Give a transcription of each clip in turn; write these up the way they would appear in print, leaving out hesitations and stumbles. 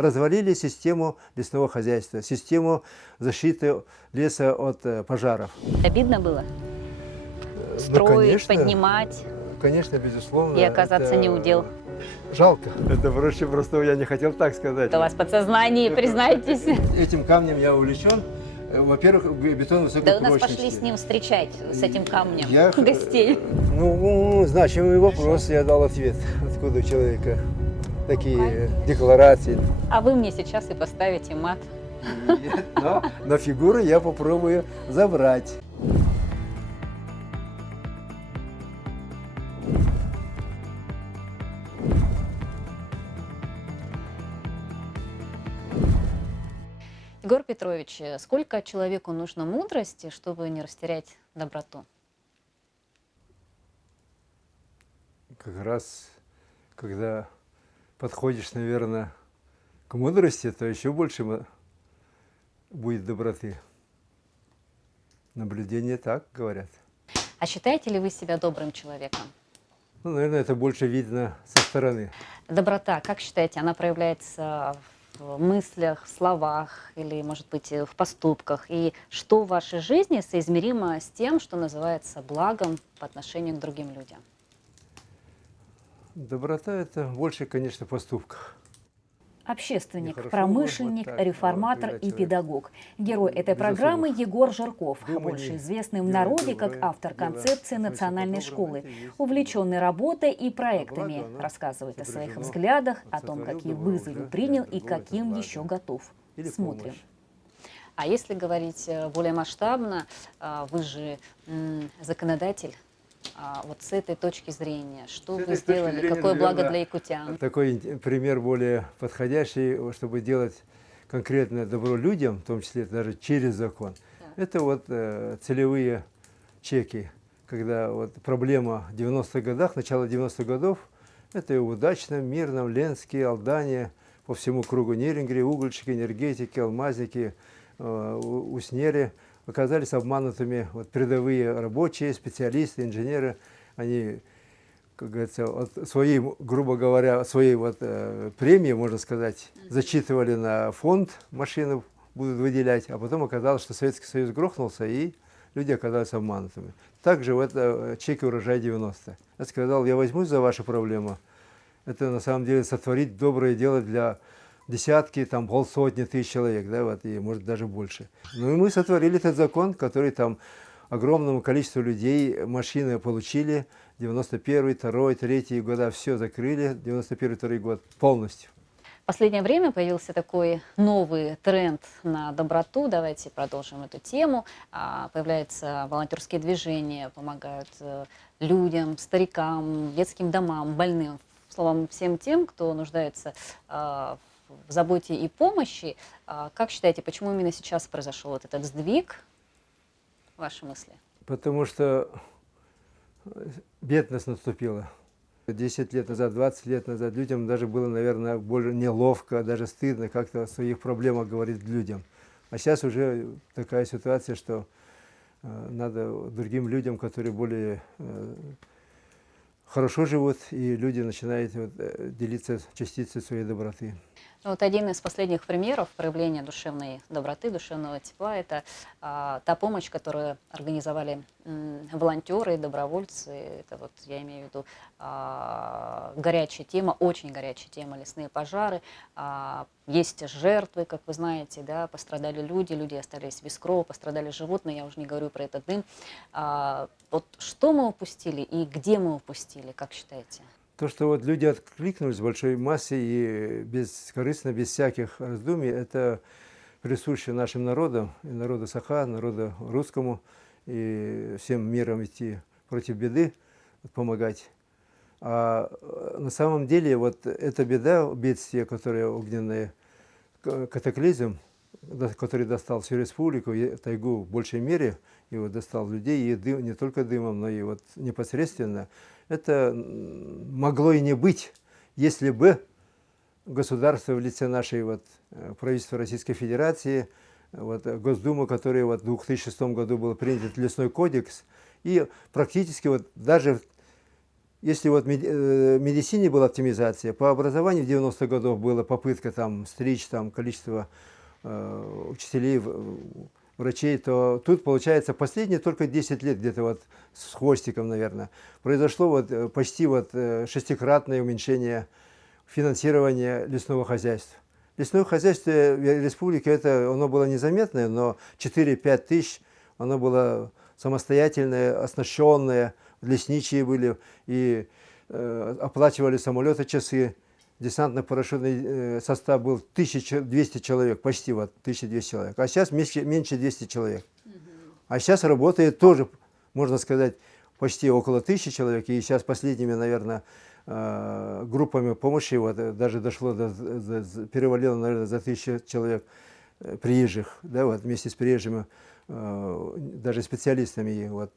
развалили систему лесного хозяйства, систему защиты леса от пожаров. Обидно было? Ну, Строить, конечно, поднимать конечно, безусловно. и оказаться не удел. Жалко. Это проще простого, я не хотел так сказать. Это у вас в подсознании, признайтесь. Этим камнем я увлечен. Во-первых, бетон высокой Да у нас прочности. пошли с ним встречать, с этим камнем, Я, гостей. Ну, значимый вопрос, я дал ответ. Откуда у человека такие декларации. А вы мне сейчас и поставите мат. Но фигуры я попробую забрать. Егор Петрович, сколько человеку нужно мудрости, чтобы не растерять доброту? Как раз, когда подходишь, наверное, к мудрости, то еще больше будет доброты. Наблюдение так говорят. А считаете ли вы себя добрым человеком? Ну, наверное, это больше видно со стороны. Доброта, как считаете, она проявляется в мыслях, в словах или, может быть, в поступках? И что в вашей жизни соизмеримо с тем, что называется благом по отношению к другим людям? Доброта – это больше, конечно, в поступках. Общественник, Нехорошо промышленник, вот так, реформатор когда и человек педагог. Герой этой без программы особых Егор Жирков, думаний больше известный в делает народе как доброе автор дело. концепции Относится национальной по-доброму, школы, это и есть увлеченный работой и благо проектами, оно рассказывает о своих сопряжено. взглядах, о Вот том, сотворил какие добро вызовы уже принял для и другого, это каким благо. еще готов. Или Смотрим. помощь. А если говорить более масштабно, вы же законодатель. Вот с этой точки зрения, что С вы этой точки сделали, зрения, какое благо наверное, для якутян? Такой пример более подходящий, чтобы делать конкретное добро людям, в том числе даже через закон. Да. Это вот целевые чеки, когда вот проблема в 90-х годах, начало 90-х годов, это и в Удачном, Мирном, Ленске, Алдане, по всему кругу Нерингре, угольщики, энергетики, алмазники, Уснере оказались обманутыми вот, передовые рабочие, специалисты, инженеры. Они, как говорится, от своей, грубо говоря, своей вот, премии, можно сказать, зачитывали на фонд, машины будут выделять, а потом оказалось, что Советский Союз грохнулся, и люди оказались обманутыми. Также в чеке урожая 90. Я сказал, я возьмусь за вашу проблему. Это на самом деле сотворить доброе дело для десятки, там, полсотни тысяч человек, да, вот, и может даже больше. Ну и мы сотворили этот закон, который там огромному количеству людей машины получили. 91-й, 2-й, 3-й года все закрыли, 91-й, 2-й год полностью. В последнее время появился такой новый тренд на доброту. Давайте продолжим эту тему. Появляются волонтерские движения, помогают людям, старикам, детским домам, больным. Словом, всем тем, кто нуждается в заботе и помощи. Как считаете, почему именно сейчас произошел вот этот сдвиг? Ваши мысли? Потому что бедность наступила. 10 лет назад, 20 лет назад людям даже было, наверное, более неловко, даже стыдно как-то о своих проблемах говорить людям. А сейчас уже такая ситуация, что надо другим людям, которые более хорошо живут, и люди начинают делиться частицей своей доброты. Вот один из последних примеров проявления душевной доброты, душевного тепла – это та помощь, которую организовали волонтеры, добровольцы. Это вот, я имею в виду, горячая тема, очень горячая тема – лесные пожары. Есть жертвы, как вы знаете, да, пострадали люди остались без крова, пострадали животные, я уже не говорю про этот дым. Вот что мы упустили и где мы упустили, как считаете? То, что вот люди откликнулись в большой массе и бескорыстно, без всяких раздумий, это присуще нашим народам, и народу Саха, народу русскому, и всем миром идти против беды, помогать. А на самом деле вот эта беда, бедствие, которое огненное, катаклизм, который достал всю республику, тайгу в большей мере, и вот достал людей, и дым, не только дымом, но и вот непосредственно, это могло и не быть, если бы государство в лице нашей вот, правительства Российской Федерации, вот, Госдума, который вот, в 2006 году был принят лесной кодекс, и практически вот, даже если вот в медицине была оптимизация, по образованию в 90-х годах была попытка там стричь там количество учителей, врачей, то тут получается последние только 10 лет, где-то вот с хвостиком, наверное, произошло вот почти вот шестикратное уменьшение финансирования лесного хозяйства. Лесное хозяйство республики, оно было незаметное, но 4-5 тысяч, оно было самостоятельное, оснащенное, лесничие были, и оплачивали самолеты, часы. Десантно-парашютный состав был 1200 человек, почти вот 1200 человек. А сейчас меньше 200 человек. А сейчас работает тоже, можно сказать, почти около 1000 человек. И сейчас последними, наверное, группами помощи, вот, даже дошло, перевалило, наверное, за 1000 человек приезжих, да, вот, вместе с приезжими, даже специалистами, вот,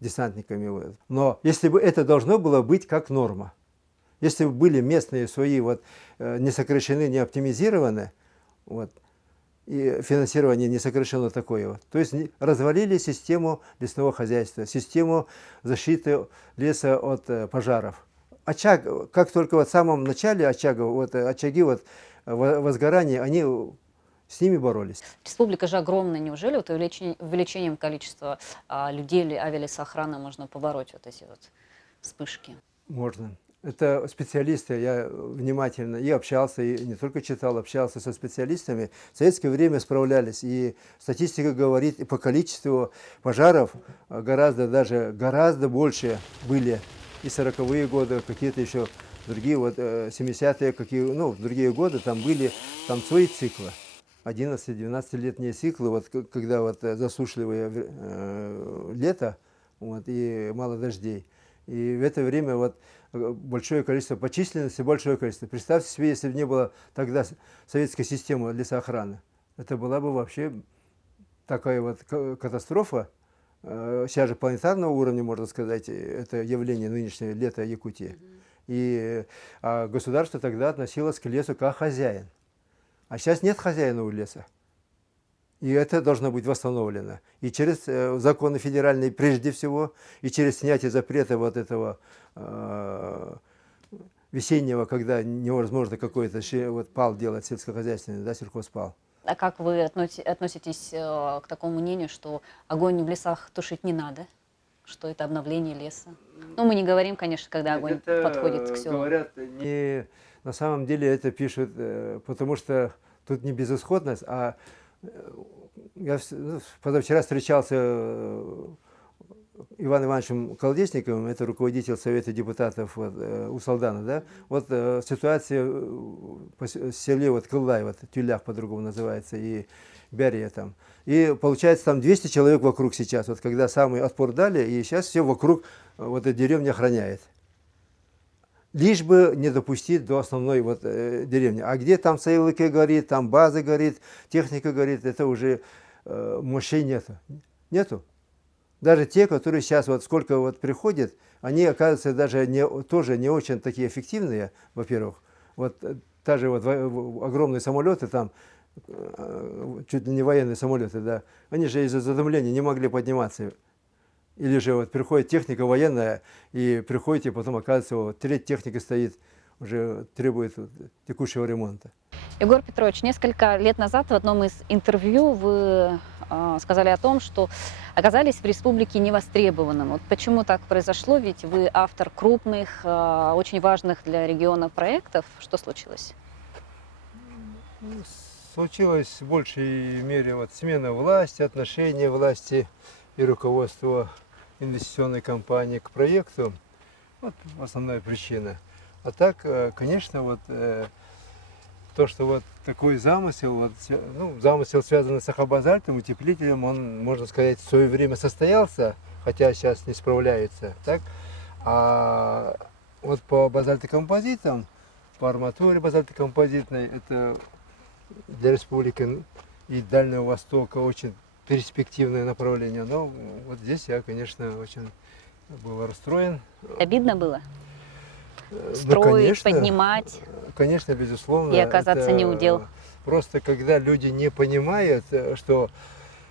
десантниками. Вот. Но если бы это должно было быть как норма, если бы были местные свои вот, не сокращены, не оптимизированы, вот, и финансирование не сокращено такое, вот, то есть развалили систему лесного хозяйства, систему защиты леса от пожаров. Очаг, как только вот в самом начале очага, вот, очаги вот, возгорания, они с ними боролись. Республика же огромная, неужели вот увеличением количества людей или авиалесоохраны можно побороть вот эти вот вспышки? Можно. Это специалисты, я внимательно и общался, и не только читал, общался со специалистами. В советское время справлялись, и статистика говорит, и по количеству пожаров гораздо больше были и 40-е годы, какие-то еще другие, вот 70-е, другие годы, там были там свои циклы. 11-12-летние циклы, вот, когда вот засушливое лето, вот, и мало дождей. И в это время вот большое количество по численности, большое количество. Представьте себе, если бы не было тогда советской системы лесоохраны, это была бы вообще такая вот катастрофа. Сейчас же планетарного уровня, можно сказать, это явление нынешнее лето Якутии. И государство тогда относилось к лесу как хозяин. А сейчас нет хозяина у леса. И это должно быть восстановлено. И через законы федеральные прежде всего, и через снятие запрета вот этого весеннего, когда невозможно какой-то вот пал делать сельскохозяйственный, да, сельхозпал. А как вы относитесь к такому мнению, что огонь в лесах тушить не надо? Что это обновление леса? Ну, мы не говорим, конечно, когда огонь подходит к селу. Говорят, на самом деле это пишут, потому что тут не безысходность, а я позавчера встречался Иваном Ивановичем Колдесниковым, это руководитель Совета депутатов вот, у Салдана, да? Вот ситуация в селе вот, Кыллай, вот, Тюлях по-другому называется, и Бярия там. И получается там 200 человек вокруг сейчас, вот когда самый отпор дали, и сейчас все вокруг вот эта деревня охраняет. Лишь бы не допустить до основной вот, деревни. А где там Саилыке горит, там база горит, техника горит, это уже мощей нету. Нету. Даже те, которые сейчас вот сколько вот приходят, они оказываются даже тоже не очень такие эффективные, во-первых. Вот даже вот огромные самолеты там, чуть ли не военные самолеты, да, они же из-за задымления не могли подниматься. Или же вот приходит техника военная, и приходите, потом оказывается, вот, треть техники стоит, уже требует текущего ремонта. Егор Петрович, несколько лет назад в одном из интервью вы сказали о том, что оказались в республике невостребованным. Вот почему так произошло? Ведь вы автор крупных, очень важных для региона проектов. Что случилось? Случилось в большей мере вот смена власти, отношения власти и руководства инвестиционной компании к проекту. Вот основная причина. А так, конечно, вот то, что вот такой замысел, вот, ну, замысел, связанный с ахобазальтом, утеплителем, он, можно сказать, в свое время состоялся, хотя сейчас не справляется. Так? А вот по базальтокомпозитам, по арматуре базальтокомпозитной, это для республики и Дальнего Востока очень перспективное направление. Но вот здесь я, конечно, очень был расстроен. Обидно было? Ну, Строить, конечно, поднимать конечно, безусловно. и оказаться это не удел. Просто когда люди не понимают, что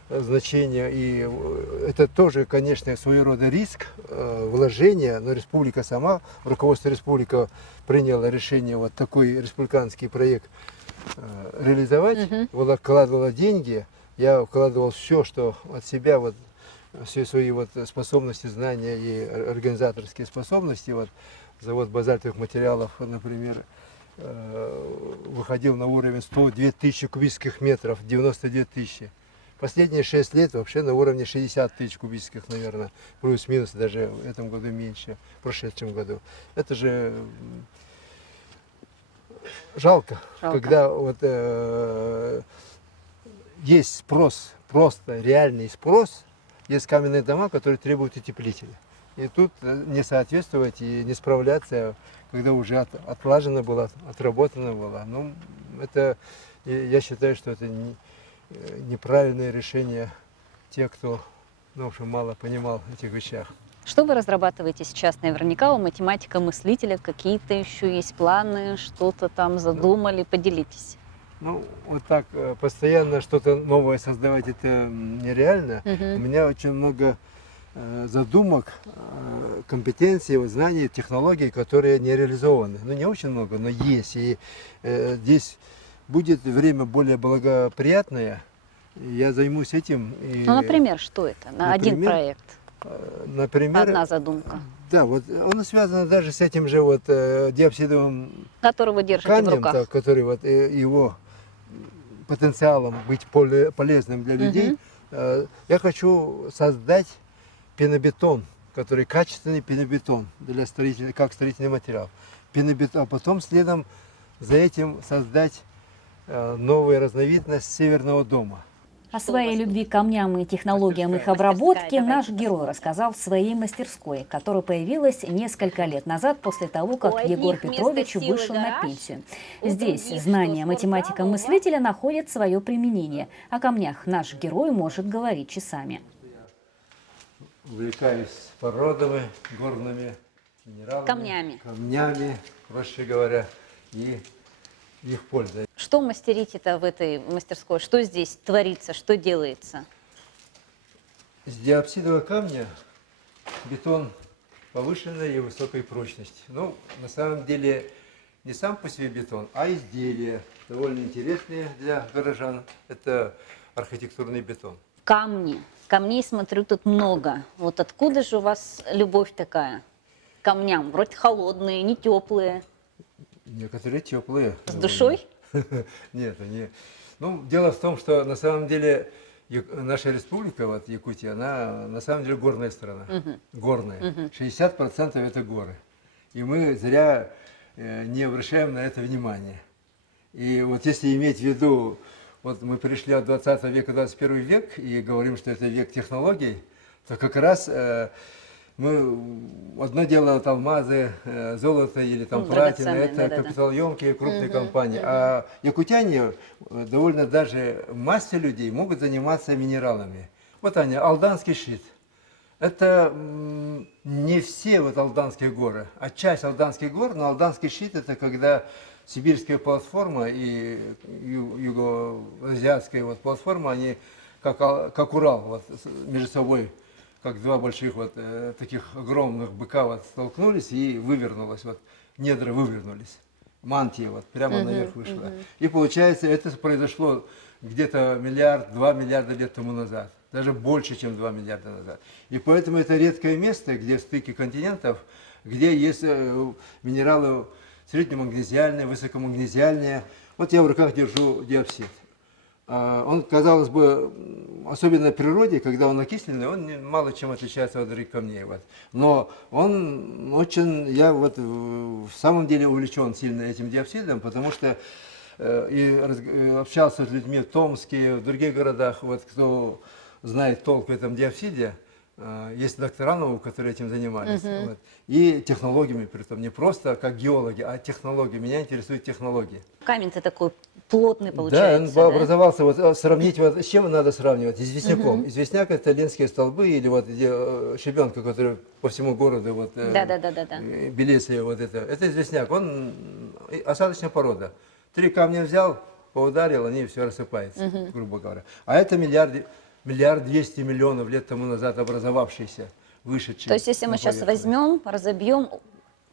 значение, и это тоже, конечно, своего рода риск, вложения, но республика сама, руководство республики приняло решение вот такой республиканский проект реализовать, вкладывала деньги, я вкладывал все, что от себя, вот, все свои вот способности, знания и организаторские способности, вот, завод базальтовых материалов, например, выходил на уровень 102 тысячи кубических метров, 92 тысячи. Последние 6 лет вообще на уровне 60 тысяч кубических, наверное, плюс-минус, даже в этом году меньше, в прошедшем году. Это же жалко. Когда вот, есть спрос, просто реальный спрос, есть каменные дома, которые требуют утеплителя. И тут не соответствовать и не справляться, когда уже отлажено было, отработано было. Ну, это, я считаю, что это неправильное решение тех, кто, ну, в общем, мало понимал в этих вещах. Что вы разрабатываете сейчас? Наверняка у математика-мыслителя какие-то еще есть планы, что-то там задумали, поделитесь. Ну, вот так постоянно что-то новое создавать это нереально. У меня очень много задумок, компетенций, вот, знаний, технологий, которые не реализованы. Ну, не очень много, но есть. И здесь будет время более благоприятное. Я займусь этим. И, Ну, например, что это? На один проект? Например, одна задумка. Да, вот он связан даже с этим же вот диапсидовым который вы держите камнем, в руках. так, который вот его потенциалом быть полезным для людей. Я хочу создать пенобетон, который качественный пенобетон для строителя, как строительный материал. Пенобетон, а потом следом за этим создать новую разновидность северного дома. О своей любви к камням и технологиям их обработки наш герой рассказал в своей мастерской, которая появилась несколько лет назад после того, как Егор Петрович вышел на пенсию. Здесь знания математика-мыслителя находят свое применение. О камнях наш герой может говорить часами. Увлекаюсь породами, горными минералами, камнями, проще говоря, и их пользой. Что мастерите-то в этой мастерской? Что здесь творится, что делается? Из диапсидового камня бетон повышенной и высокой прочности. Ну, на самом деле, не сам по себе бетон, а изделия довольно интересные для горожан. Это архитектурный бетон. Камни. Камней, смотрю, тут много. Вот откуда же у вас любовь такая к камням? Вроде холодные, не теплые. Некоторые теплые. С душой? Нет, они... Ну, дело в том, что на самом деле наша республика, вот Якутия, она на самом деле горная страна. Горная. 60% это горы. И мы зря не обращаем на это внимания. И вот если иметь в виду, вот мы пришли от 20 века в 21 век и говорим, что это век технологий, то как раз мы, одно дело от алмазы, золото или там платина, это капиталоемкие крупные компании. А якутяне, довольно даже масса людей, могут заниматься минералами. Вот они, алданский щит. Это не все вот алданские горы, а часть алданских гор, но алданский щит это когда сибирская платформа и юго-азиатская вот платформа, они как Урал, вот, между собой, как два больших вот таких огромных быка вот столкнулись и вывернулось, вот недра вывернулись, мантия вот прямо наверх вышла. И получается, это произошло где-то 1-2 миллиарда лет тому назад, даже больше, чем 2 миллиарда назад. И поэтому это редкое место, где стыки континентов, где есть минералы среднемагнезиальные, высокомагнезиальные. Вот я в руках держу диапсид. Он, казалось бы, особенно в природе, когда он окисленный, он мало чем отличается от других камней. Вот. Но он очень, я вот в самом деле увлечен сильно этим диапсидом, потому что общался с людьми в Томске, в других городах, вот, кто знает толк в этом диапсиде. Есть доктора наук, которые этим занимались. Вот. И технологиями, при этом не просто как геологи, а технологии. Меня интересуют технологии. Камень-то такой плотный получается. Да, он образовался, вот сравнить, вот, с чем надо сравнивать? Известняком. Известняк это ленские столбы или вот где щебенка, которая по всему городу вот, Белесия, вот это известняк. Он осадочная порода. 3 камня взял, поударил, они все рассыпаются, грубо говоря. А это миллиард 200 миллионов лет тому назад образовавшийся, вышедший. То есть, если мы на сейчас поверхность. возьмем, разобьем,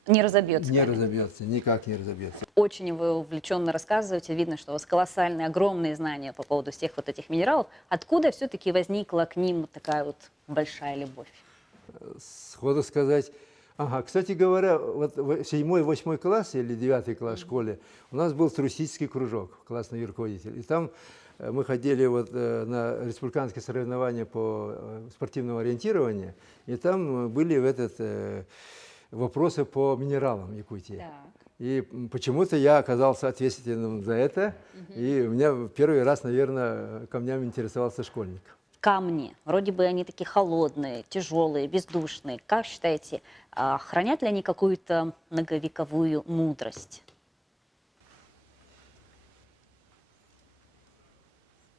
не разобьется. Не камень? разобьется, никак не разобьется. Очень вы увлеченно рассказываете, видно, что у вас колоссальные, огромные знания по поводу всех вот этих минералов. Откуда все-таки возникла к ним вот такая вот большая любовь? Сходу сказать. Ага, кстати говоря, вот в 7-8 класс или 9 класс в школе у нас был трусический кружок, классный руководитель. И там мы ходили вот на республиканские соревнования по спортивному ориентированию, и там были вопросы по минералам Якутии. Так. И почему-то я оказался ответственным за это, и у меня в первый раз, наверное, камнями интересовался школьник. Камни, вроде бы они такие холодные, тяжелые, бездушные. Как считаете, хранят ли они какую-то многовековую мудрость?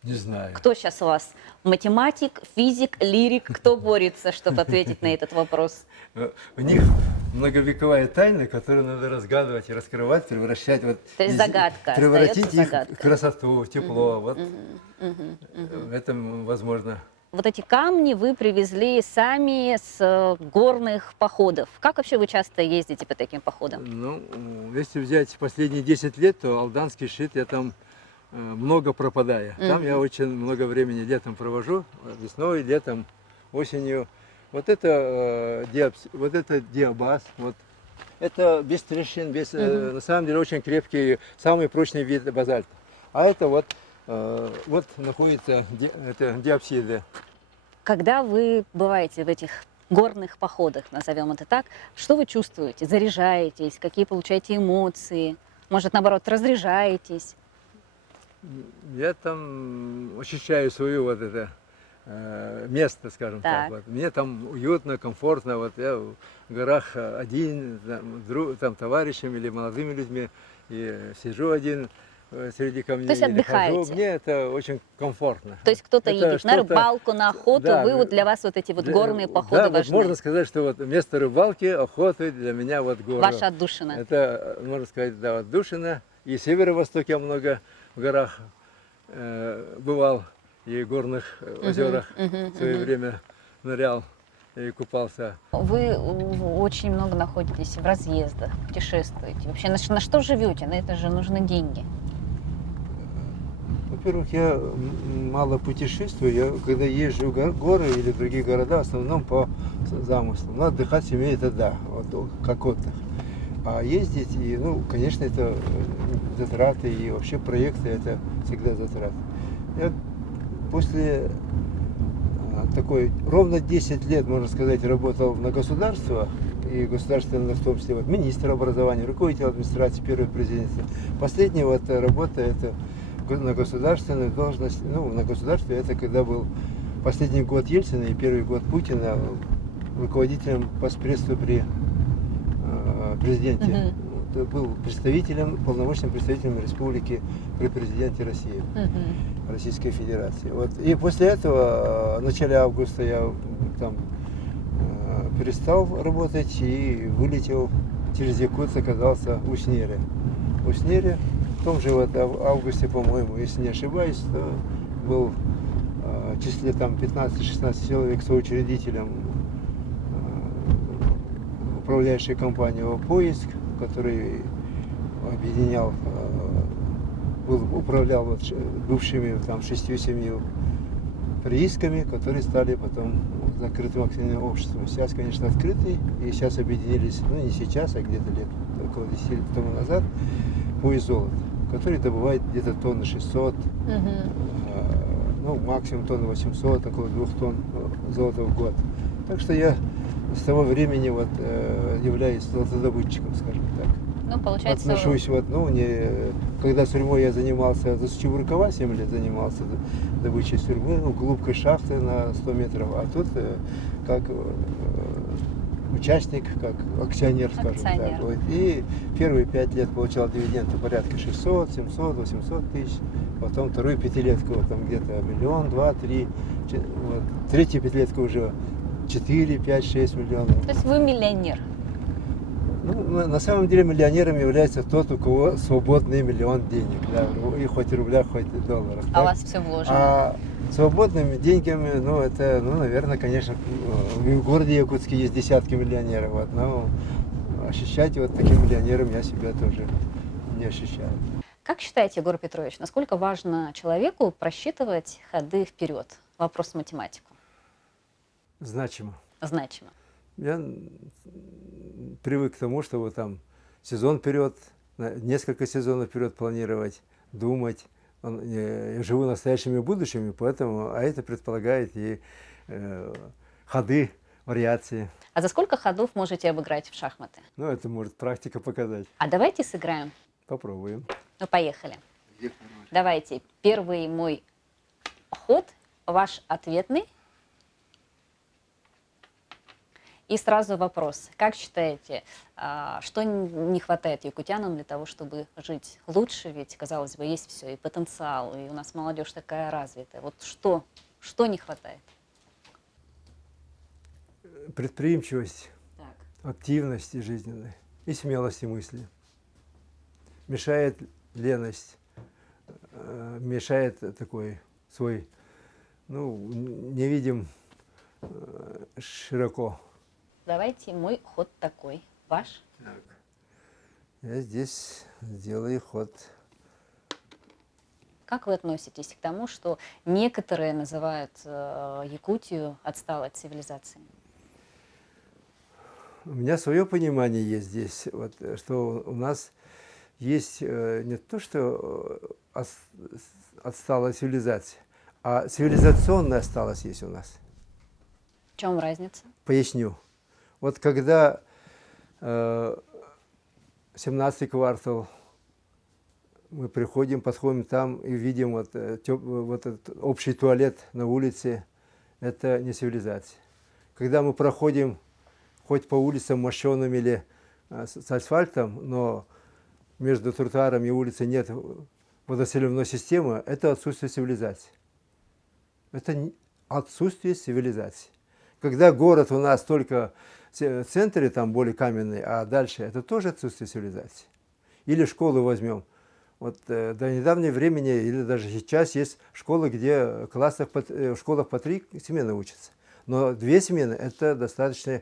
Не знаю. Кто сейчас у вас? Математик, физик, лирик? Кто борется, чтобы ответить на этот вопрос? У них многовековая тайна, которую надо разгадывать и раскрывать, превращать вот То есть загадка, превратить остается их загадкой. в красоту, в тепло. Вот в этом возможно. Вот эти камни вы привезли сами с горных походов. Как вообще вы часто ездите по таким походам? Ну, если взять последние 10 лет, то Алданский шит я там много пропадаю. Там я очень много времени летом провожу, весной, летом, осенью. Вот это диабаз, вот это без трещин, на самом деле очень крепкий, самый прочный вид базальта. А это вот находится это диапсиды. Когда вы бываете в этих горных походах, назовем это так, что вы чувствуете? Заряжаетесь? Какие получаете эмоции? Может, наоборот, разряжаетесь? Я там ощущаю свое вот это место, скажем так. Вот. Мне там уютно, комфортно. Вот я в горах один, там товарищами или молодыми людьми, и сижу один среди камней. То есть отдыхаете? Хожу. Мне это очень комфортно. То есть кто-то Это едет на рыбалку, на охоту, Да, вот для вас вот эти вот горные походы да, важны? Вот можно сказать, что вот вместо рыбалки, охоты для меня вот горы. Ваша отдушина. Это, можно сказать, да, отдушина. И в северо-востоке я много в горах бывал, и в горных озерах в свое время нырял и купался. Вы очень много находитесь в разъездах, путешествуете. Вообще на что живете? На это же нужны деньги. Во-первых, я мало путешествую. Я когда езжу в горы или в другие города, в основном по замыслу. Но отдыхать семье это да, вот, как отдых. А ездить, и, ну, конечно, это затраты, и вообще проекты это всегда затраты. Я после такой, ровно 10 лет, можно сказать, работал на государство, и государственное, в том числе вот, министр образования, руководитель администрации, первый президент. Последняя вот работа это на государственную должность, ну, на государстве это когда был последний год Ельцина и первый год Путина руководителем постпредства при президенте. Это был представителем, полномочным представителем республики при президенте России, Российской Федерации. Вот. И после этого, в начале августа я там перестал работать и вылетел через Якутск, оказался в Уснере. В Уснере, в том же вот августе, по-моему, если не ошибаюсь, то был в числе там 15-16 человек соучредителем управляющей компании «Поиск», который объединял, управлял вот бывшими там 6-7 приисками, которые стали потом закрытым акционерным обществом. Сейчас, конечно, открытый, и сейчас объединились, ну не сейчас, а где-то лет около 10 лет тому назад, «Поиск золота», который добывает где-то тонны 600, ну максимум тонны 800, около 2 тонн золота в год. Так что я с того времени вот являюсь золотодобытчиком, скажем так. Ну, получается... Отношусь вот, ну, когда сурьмой я занимался, за Сучебуркова 7 лет занимался добычей сурьмы, ну, глубокой шахты на 100 метров, а тут как участник, как акционер, скажем так. Вот. И первые 5 лет получал дивиденды порядка 600, 700, 800 тысяч, потом вторую пятилетку там где-то 1 миллион, 2, 3, вот. Третью пятилетку уже 4, 5, 6 миллионов. То есть вы миллионер? Ну, на самом деле миллионером является тот, у кого свободный миллион денег, да, и хоть в рублях, хоть в долларах. А у так? вас все вложено. А свободными деньгами, ну, это, ну, наверное, конечно, в городе Якутске есть десятки миллионеров, вот, но ощущать вот таким миллионером я себя тоже не ощущаю. Как считаете, Егор Петрович, насколько важно человеку просчитывать ходы вперед? Вопрос в математику. Значимо. Значимо. Я привык к тому, что вот там сезон вперед, несколько сезонов вперед планировать, думать. Я живу настоящим и будущим, и поэтому, а это предполагает и ходы, вариации. А за сколько ходов можете обыграть в шахматы? Ну, это может практика показать. А давайте сыграем. Попробуем. Ну, поехали. Давайте. Первый мой ход, ваш ответный. И сразу вопрос. Как считаете, что не хватает якутянам для того, чтобы жить лучше? Ведь, казалось бы, есть все, и потенциал, и у нас молодежь такая развитая. Вот что не хватает? Предприимчивость, Так. активности жизненной и смелости мысли. Мешает леность, мешает такой свой, ну, не видим широко. Давайте мой ход такой. Ваш? Так. Я здесь сделаю ход. Как вы относитесь к тому, что некоторые называют Якутию отсталой цивилизацией? У меня свое понимание есть здесь, вот, что у нас есть не то, что отсталая цивилизация, а цивилизационная отсталость есть у нас. В чем разница? Поясню. Вот когда 17-й квартал, мы приходим, подходим там и видим вот этот общий туалет на улице, это не цивилизация. Когда мы проходим хоть по улицам мощеным или с асфальтом, но между тротуаром и улицей нет водоселенной системы, это отсутствие цивилизации. Это отсутствие цивилизации. Когда город у нас только в центре, там более каменный, а дальше это тоже отсутствие цивилизации. Или школу возьмем. Вот до недавнего времени, или даже сейчас есть школы, где в школах по 3 смены учатся. Но 2 смены – это достаточно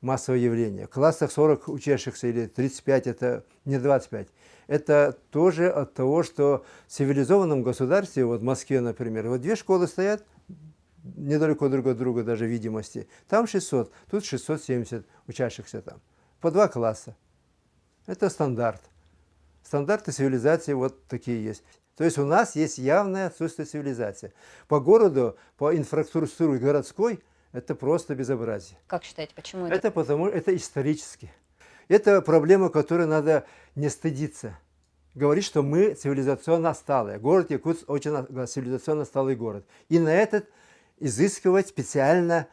массовое явление. В классах 40 учащихся или 35 – это не 25. Это тоже от того, что в цивилизованном государстве, вот в Москве, например, вот 2 школы стоят, недалеко друг от друга даже видимости. Там 600, тут 670 учащихся там. По 2 класса. Это стандарт. Стандарты цивилизации вот такие есть. То есть у нас есть явное отсутствие цивилизации. По городу, по инфраструктуре городской, это просто безобразие. Как считаете, почему Это потому, это исторически. Это проблема, которой надо не стыдиться. Говорить, что мы цивилизационно отсталые. Город Якутск очень цивилизационно отсталый город. И на этот изыскивать специально,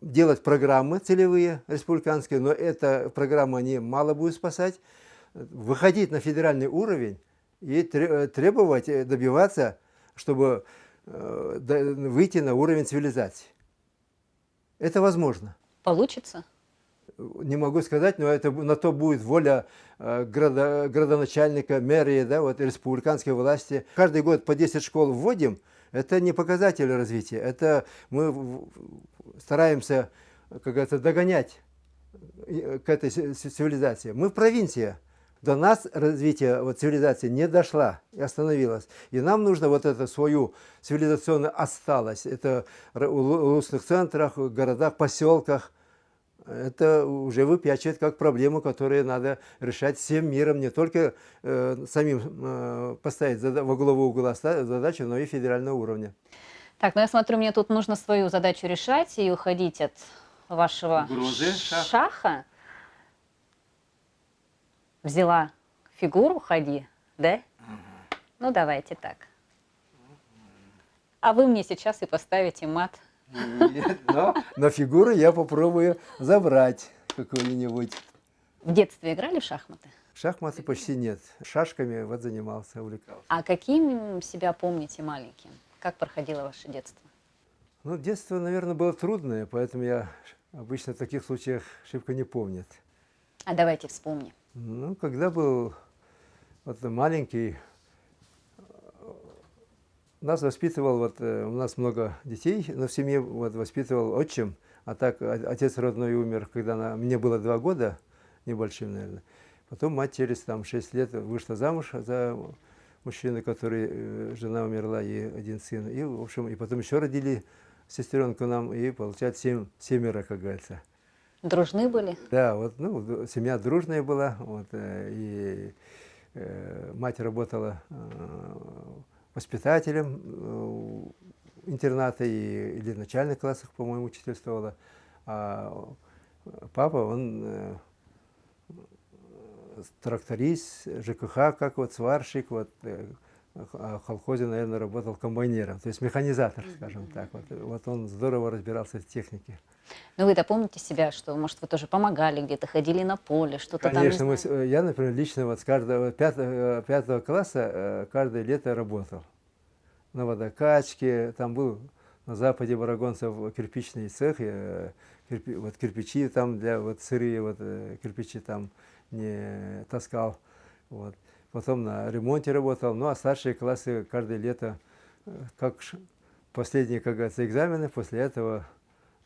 делать программы целевые, республиканские, но эта программа они мало будет спасать. Выходить на федеральный уровень и требовать, добиваться, чтобы выйти на уровень цивилизации. Это возможно. Получится? Не могу сказать, но это, на то будет воля градоначальника, мэрии, да, вот, республиканской власти. Каждый год по 10 школ вводим. Это не показатель развития. Это мы стараемся, как говорится, догонять к этой цивилизации. Мы в провинции. До нас развитие вот, цивилизации не дошла и остановилась. И нам нужно вот эту свою цивилизационную отсталость. Это в улусных центрах, городах, поселках. Это уже выпячивает как проблему, которую надо решать всем миром, не только самим поставить во главу угла задачу, но и федерального уровня. Так, ну я смотрю, мне тут нужно свою задачу решать и уходить от вашего шаха. Взяла фигуру, ходи, да? Ну, давайте так. А вы мне сейчас и поставите мат. Но на фигуру я попробую забрать какую-нибудь. В детстве играли в шахматы? Шахматы почти нет. Шашками вот занимался, увлекался. А каким себя помните маленьким? Как проходило ваше детство? Ну, детство, наверное, было трудное, поэтому я обычно в таких случаях шибко не помню. А давайте вспомним. Ну, когда был вот маленький, нас воспитывал, вот у нас много детей, но в семье вот воспитывал отчим, а так отец родной умер, когда мне было 2 года, небольшим, наверное. Потом мать через там 6 лет вышла замуж за мужчину, который, жена умерла, и 1 сын. И, в общем, и потом еще родили сестренку нам, и получается 7, как говорится. Дружны были? Да, вот, ну, семья дружная была, вот, и мать работала воспитателем интерната или в начальных классах, по-моему, учительствовала. А папа, он тракторист, ЖКХ, как вот сварщик, вот, в колхозе, наверное, работал комбайнером, то есть механизатор, скажем так. Вот он здорово разбирался в технике. Ну, вы-то помните себя, что, может, вы тоже помогали где-то, ходили на поле, что-то там, Конечно, не знаю? я, например, лично вот с каждого 5 класса каждое лето работал. На водокачке, там был на западе Барагонцев кирпичный цех, вот кирпичи там для вот сырые вот кирпичи там не таскал. Вот. Потом на ремонте работал, ну а старшие классы каждое лето, как последние, как говорится, экзамены, после этого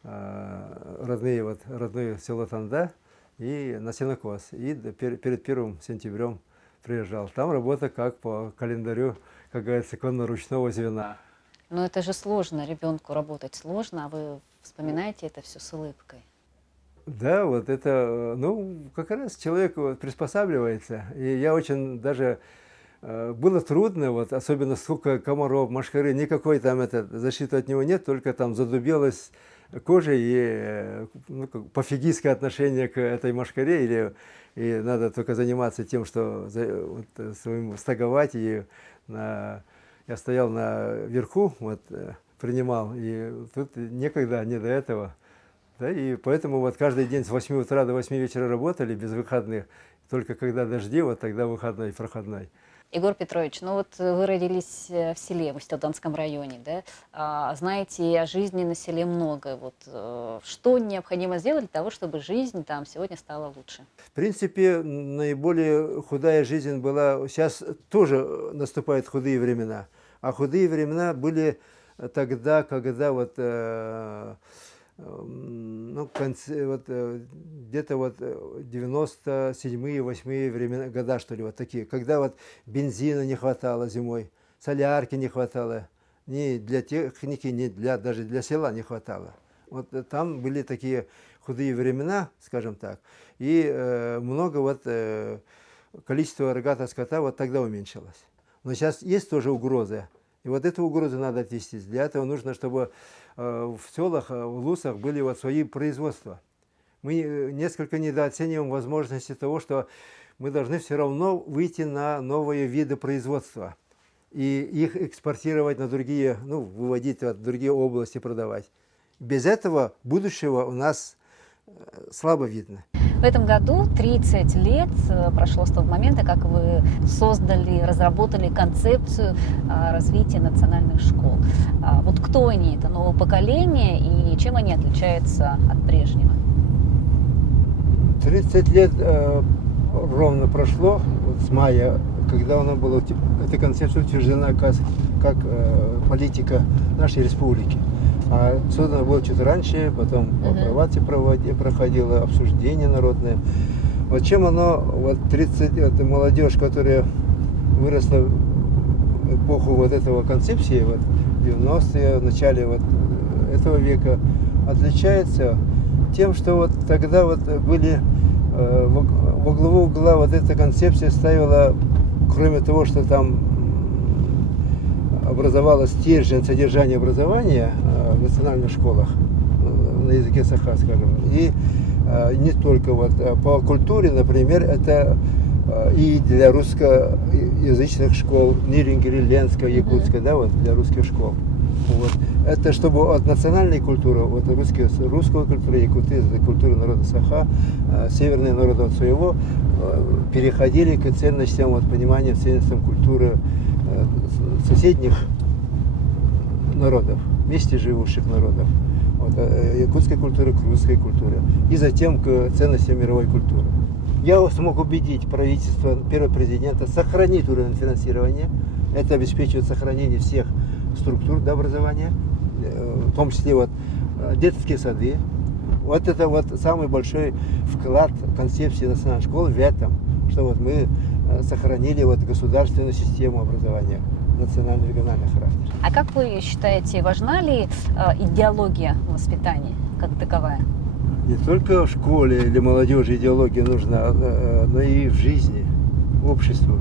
родное село Танда и на сенокос. И перед 1 сентябрем приезжал. Там работа как по календарю, как говорится, конно-ручного звена. Но это же сложно, ребенку работать сложно, а вы вспоминаете это все с улыбкой. Да, вот это, ну, как раз человек вот приспосабливается. И я очень даже, было трудно, вот, особенно сколько комаров, мошкары, никакой там защиты от него нет, только там задубелась кожа и ну, пофигистское отношение к этой мошкаре, и надо только заниматься тем, что вот, своим стаговать. И я стоял наверху, вот, принимал, и тут некогда, не до этого. Да, и поэтому вот каждый день с 8 утра до 8 вечера работали без выходных. Только когда дожди, вот тогда выходной, проходной. Егор Петрович, ну вот вы родились в селе, в Устье-Алданском районе, да? Знаете о жизни на селе много. Вот, что необходимо сделать для того, чтобы жизнь там сегодня стала лучше? В принципе, наиболее худая жизнь была... Сейчас тоже наступают худые времена. А худые времена были тогда, когда вот... ну, вот, где-то вот 97-е, 8-е года, что ли, вот такие, когда вот бензина не хватало зимой, солярки не хватало, ни для техники, ни даже для села не хватало. Вот там были такие худые времена, скажем так, и много вот количество рогатого скота вот тогда уменьшилось. Но сейчас есть тоже угрозы. И вот эту угрозу надо отвести. Для этого нужно, чтобы в селах, в лусах были вот свои производства. Мы несколько недооцениваем возможности того, что мы должны все равно выйти на новые виды производства. И их экспортировать на другие, ну, выводить в другие области, продавать. Без этого будущего у нас слабо видно. В этом году 30 лет прошло с того момента, как вы создали, разработали концепцию развития национальных школ. Вот кто они, это новое поколение, и чем они отличаются от прежнего? 30 лет ровно прошло, вот с мая, когда она была, эта концепция утверждена как политика нашей республики. А создано было чуть раньше, потом в апробации проходило обсуждение народное. Вот чем оно, вот 30, это молодежь, которая выросла в эпоху вот этого концепции, вот 90-е, в начале вот этого века, отличается тем, что вот тогда вот были во главу угла вот эта концепция ставила, кроме того, что там образовалось стержень содержания образования в национальных школах, на языке саха, скажем, и не только вот по культуре, например, это и для русскоязычных школ Нирингери, Ленска, Якутска, да, вот для русских школ. Вот. Это чтобы от национальной культуры, вот русского культуры, якуты, культуры народа саха, северные народы от своего, переходили к ценностям, вот, пониманию ценностям культуры соседних народов, вместе живущих народов. Вот, якутской культуры к русской культуре. И затем к ценностям мировой культуры. Я смог убедить правительство, первого президента, сохранить уровень финансирования. Это обеспечивает сохранение всех структур до образования, в том числе вот детские сады. Вот это вот самый большой вклад концепции национальной школы в этом, что вот мы сохранили вот государственную систему образования национально-регионального характера. А как вы считаете, важна ли идеология воспитания как таковая? Не только в школе или молодежи идеология нужна, но и в жизни, обществу.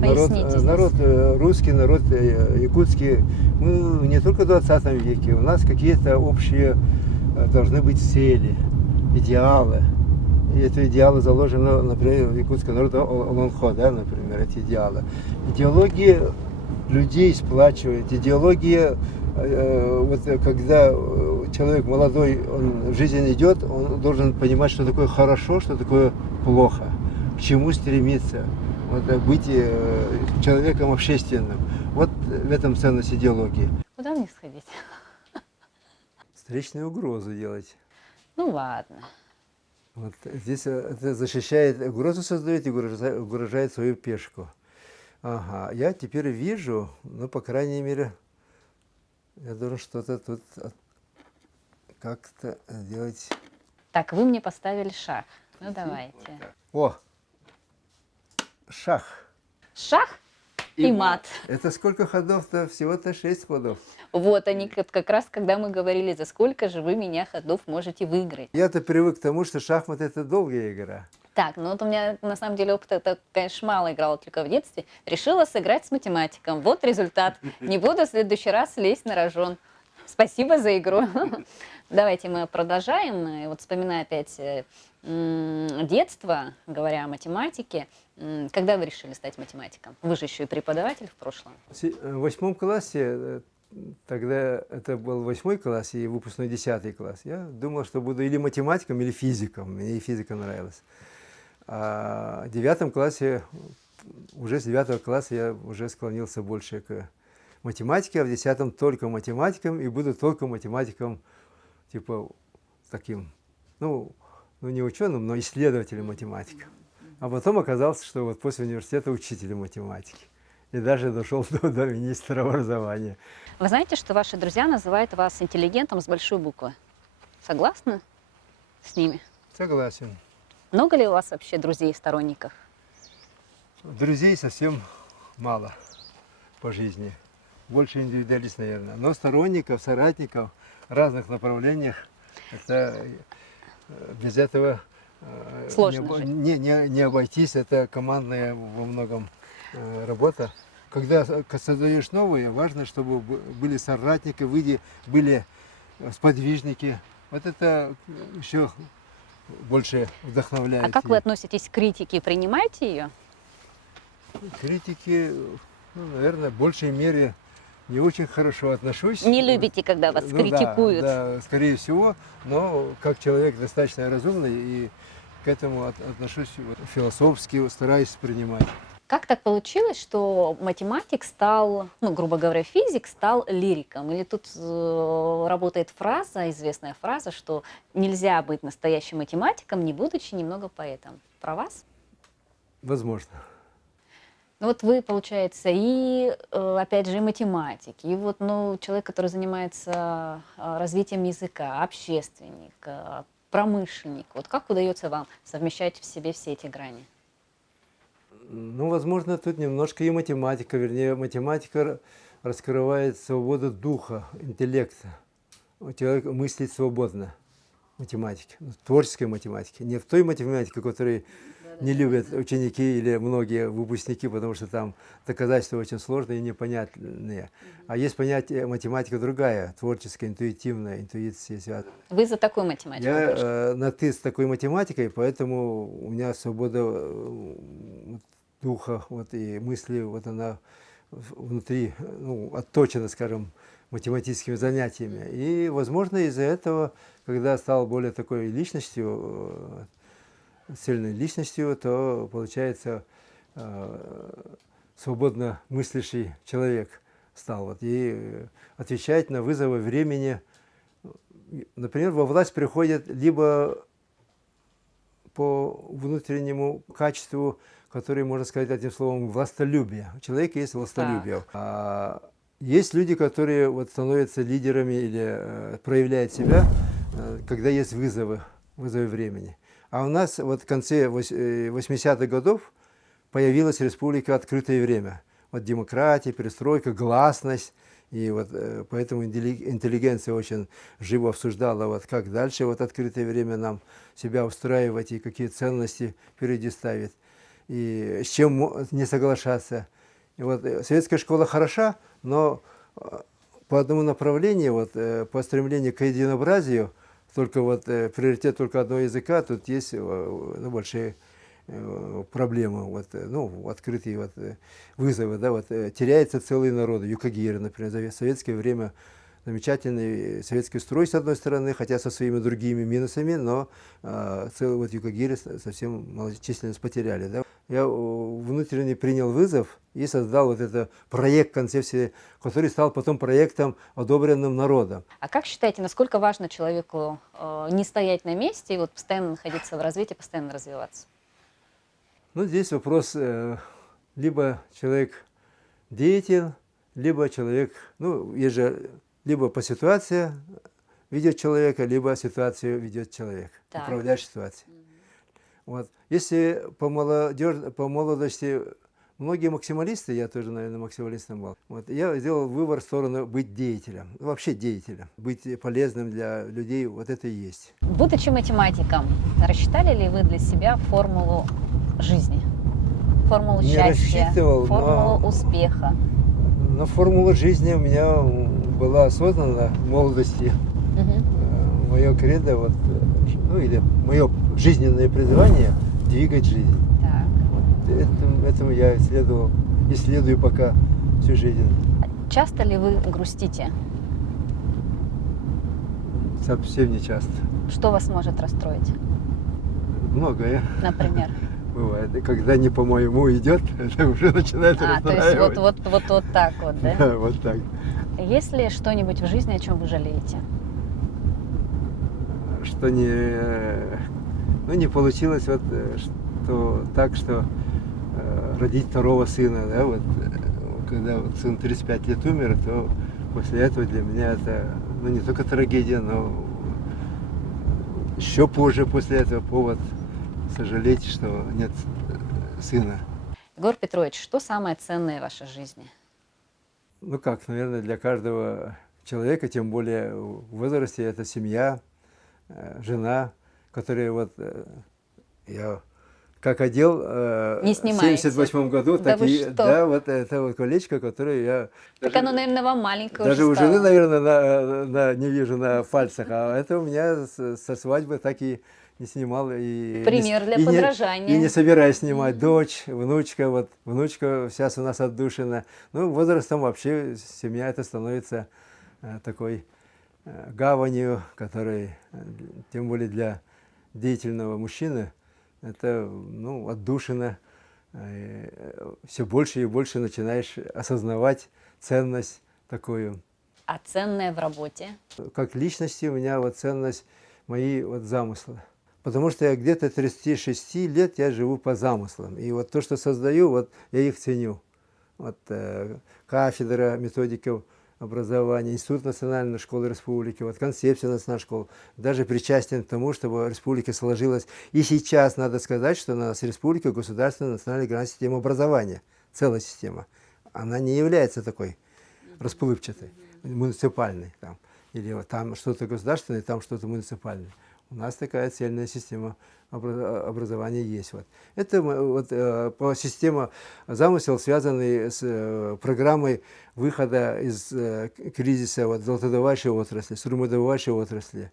Поясните Народ русский, народ якутский, мы не только в 20 веке, у нас какие-то общие должны быть цели, идеалы. И эти идеалы заложены, например, в якутском народе Олонхо, да, например, эти идеалы. Идеология людей сплачивает, идеология, вот когда человек молодой, он в жизнь идет, он должен понимать, что такое хорошо, что такое плохо, к чему стремиться, вот, быть человеком общественным. Вот в этом ценность идеологии. Куда мне сходить? Встречные угрозы делать. Ну ладно. Вот здесь это защищает, угрозу создает и угрожает свою пешку. Ага, я теперь вижу, ну, по крайней мере, я должен что-то тут как-то делать. Так, вы мне поставили шах. Ну давайте. О, шах. Шах и мат. Это сколько ходов-то? Всего-то 6 ходов. Вот они как раз, когда мы говорили, за сколько же вы меня ходов можете выиграть. Я-то привык к тому, что шахмат это долгая игра. Так, ну вот у меня на самом деле опыта, это, конечно, мало играла только в детстве. Решила сыграть с математиком. Вот результат. Не буду в следующий раз лезть на рожон. Спасибо за игру. Давайте мы продолжаем. И вот вспоминая опять детство, говоря о математике, когда вы решили стать математиком? Вы же еще и преподаватель в прошлом. В 8 классе, тогда это был 8 класс и выпускной 10 класс, я думал, что буду или математиком, или физиком. Мне и физика нравилась. А в 9 классе, уже с 9 класса я уже склонился больше к математике, а в 10 только математиком, и буду только математиком, типа таким, ну не ученым, но исследователем математики. А потом оказалось, что вот после университета учителем математики. И даже дошел до министра образования. Вы знаете, что ваши друзья называют вас интеллигентом с большой буквы? Согласны с ними? Согласен. Много ли у вас вообще друзей и сторонников? Друзей совсем мало по жизни. Больше индивидуалист, наверное. Но сторонников, соратников в разных направлениях, это без этого Сложно не обойтись. Это командная во многом работа. Когда создаешь новые, важно, чтобы были соратники, были сподвижники. Вот это еще больше вдохновляет. А как вы относитесь к критике? Принимаете ее? Критики, ну, наверное, в большей мере не очень хорошо отношусь. Не любите, когда вас критикуют? Да, скорее всего, но как человек достаточно разумный и к этому отношусь философски, стараюсь принимать. Как так получилось, что математик стал, ну, грубо говоря, физик стал лириком? Или тут работает фраза, известная фраза, что нельзя быть настоящим математиком, не будучи немного поэтом? Про вас? Возможно. Ну вот вы, получается, и, опять же, и математик, и вот, ну, человек, который занимается развитием языка, общественник, промышленник. Вот как удается вам совмещать в себе все эти грани? Ну, возможно, тут немножко и математика, вернее, математика раскрывает свободу духа, интеллекта. Человек мыслит свободно, математика, творческой математики. Не в той математике, которой не любят ученики или многие выпускники, потому что там доказательства очень сложные и непонятные. А есть понятие математика другая, творческая, интуитивная, интуиция связана. Вы за такую математику? Я на «ты» с такой математикой, поэтому у меня свобода духа вот, и мысли, вот она внутри, ну, отточена, скажем, математическими занятиями. И, возможно, из-за этого, когда стал более такой личностью, сильной личностью, то получается свободно мыслящий человек стал. Вот, и отвечать на вызовы времени. Например, во власть приходят либо по внутреннему качеству, который, можно сказать одним словом, властолюбие. У человека есть властолюбие. А есть люди, которые вот становятся лидерами или проявляют себя, когда есть вызовы времени. А у нас вот в конце 80-х годов появилась республика «Открытое время». Вот демократия, перестройка, гласность. И вот поэтому интеллигенция очень живо обсуждала, вот как дальше вот открытое время нам себя устраивать и какие ценности впереди ставить. И с чем не соглашаться. И вот советская школа хороша, но по одному направлению, вот, по стремлению к единообразию, только вот приоритет только одного языка, тут есть большие проблемы, вот, открытые вот, вызовы, да, вот, теряются целые народы. Юкагиры, например, в советское время замечательный советский строй, с одной стороны, хотя со своими другими минусами, но целый вот Юкагиры совсем малочисленность потеряли. Да. Я внутренне принял вызов и создал вот этот проект концепции, который стал потом проектом, одобренным народом. А как считаете, насколько важно человеку не стоять на месте и вот постоянно находиться в развитии, постоянно развиваться? Ну, здесь вопрос, либо человек деятель, либо человек, есть же, либо по ситуации ведет человека, либо ситуацию ведет человек, управляет ситуацией. Вот. Если по молодости многие максималисты, я тоже, наверное, максималистом был, вот, я сделал выбор в сторону быть деятелем, вообще деятелем, быть полезным для людей, вот это и есть. Будучи математиком, рассчитали ли вы для себя формулу жизни, формулу счастья, формулу успеха? Но формула жизни у меня была осознанна в молодости. Мое кредо, вот, или мое жизненное призвание – двигать жизнь. Этому я исследую пока всю жизнь. Часто ли вы грустите? Совсем не часто. Что вас может расстроить? Многое. Например? Бывает. И когда не по-моему идет, это уже начинает расстраивать. То есть вот так вот, да? Да, вот так. Есть ли что-нибудь в жизни, о чем вы жалеете? Что не получилось вот, что родить второго сына, да, вот, когда вот сын 35 лет умер, то после этого для меня это, не только трагедия, но еще позже после этого повод сожалеть, что нет сына. Егор Петрович, что самое ценное в вашей жизни? Наверное, для каждого человека, тем более в возрасте, это семья, жена, которая вот я как одел в 1978 году, так и вот это вот колечко, которое я... Так оно, наверное, вам маленькое даже у жены, наверное, не вижу на пальцах, а это у меня со свадьбы так и не снимал. Пример для подражания. И не собираюсь снимать. Дочь, внучка, вот внучка сейчас у нас отдушина. Возрастом вообще семья это становится такой гаванью, который, тем более для деятельного мужчины, это отдушина. Все больше и больше начинаешь осознавать ценность такую. А ценное в работе? Как личности у меня вот ценность мои вот замыслы. Потому что я где-то 36 лет я живу по замыслам. И вот то, что создаю, вот я их ценю. Вот кафедра методиков образования, Институт национальной школы республики, вот концепция национальной школы, даже причастен к тому, чтобы республика сложилась. И сейчас надо сказать, что у нас республика государственная национальная государственная система образования, целая система. Она не является такой расплывчатой, муниципальной. Или вот там что-то государственное, там что-то муниципальное. У нас такая цельная система образования есть. Вот. Это вот, по системе замысел, связанный с программой выхода из кризиса вот, золотодобывающей отрасли, сурьмодобывающей отрасли.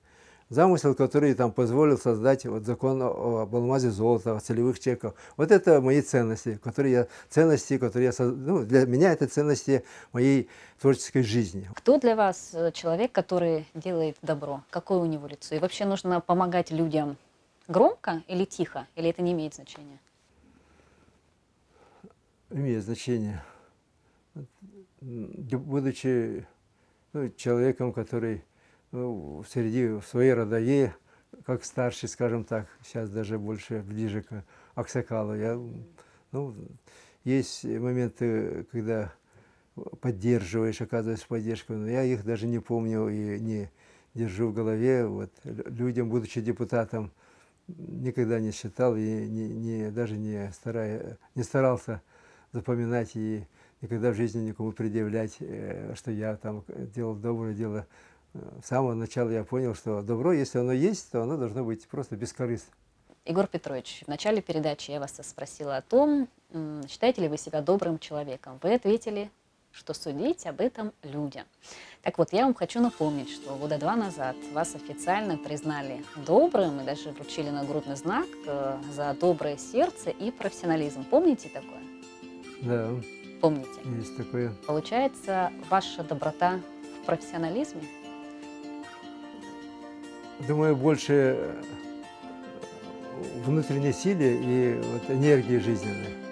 Замысел, который там позволил создать вот, закон об алмазе золота, о целевых чеках. Вот это мои ценности, которые для меня это ценности моей творческой жизни. Кто для вас человек, который делает добро? Какое у него лицо? И вообще нужно помогать людям громко или тихо? Или это не имеет значения? Имеет значение. Будучи человеком, который среди своей родове, как старший, скажем так, сейчас даже больше ближе к Аксакалу. Ну, есть моменты, когда поддерживаешь, оказываешь поддержку, но я их даже не помню и не держу в голове. Вот, людям, будучи депутатом, никогда не считал и даже не старался запоминать и никогда в жизни никому предъявлять, что я там делал доброе дело. С самого начала я понял, что добро, если оно есть, то оно должно быть просто бескорыстно. Егор Петрович, в начале передачи я вас спросила о том, считаете ли вы себя добрым человеком. Вы ответили, что судить об этом людям. Так вот, я вам хочу напомнить, что года 2 назад вас официально признали добрым и даже вручили нагрудный знак за доброе сердце и профессионализм. Помните такое? Да, Помните? есть такое. Получается, ваша доброта в профессионализме? Думаю, больше внутренней силе и вот энергии жизненной.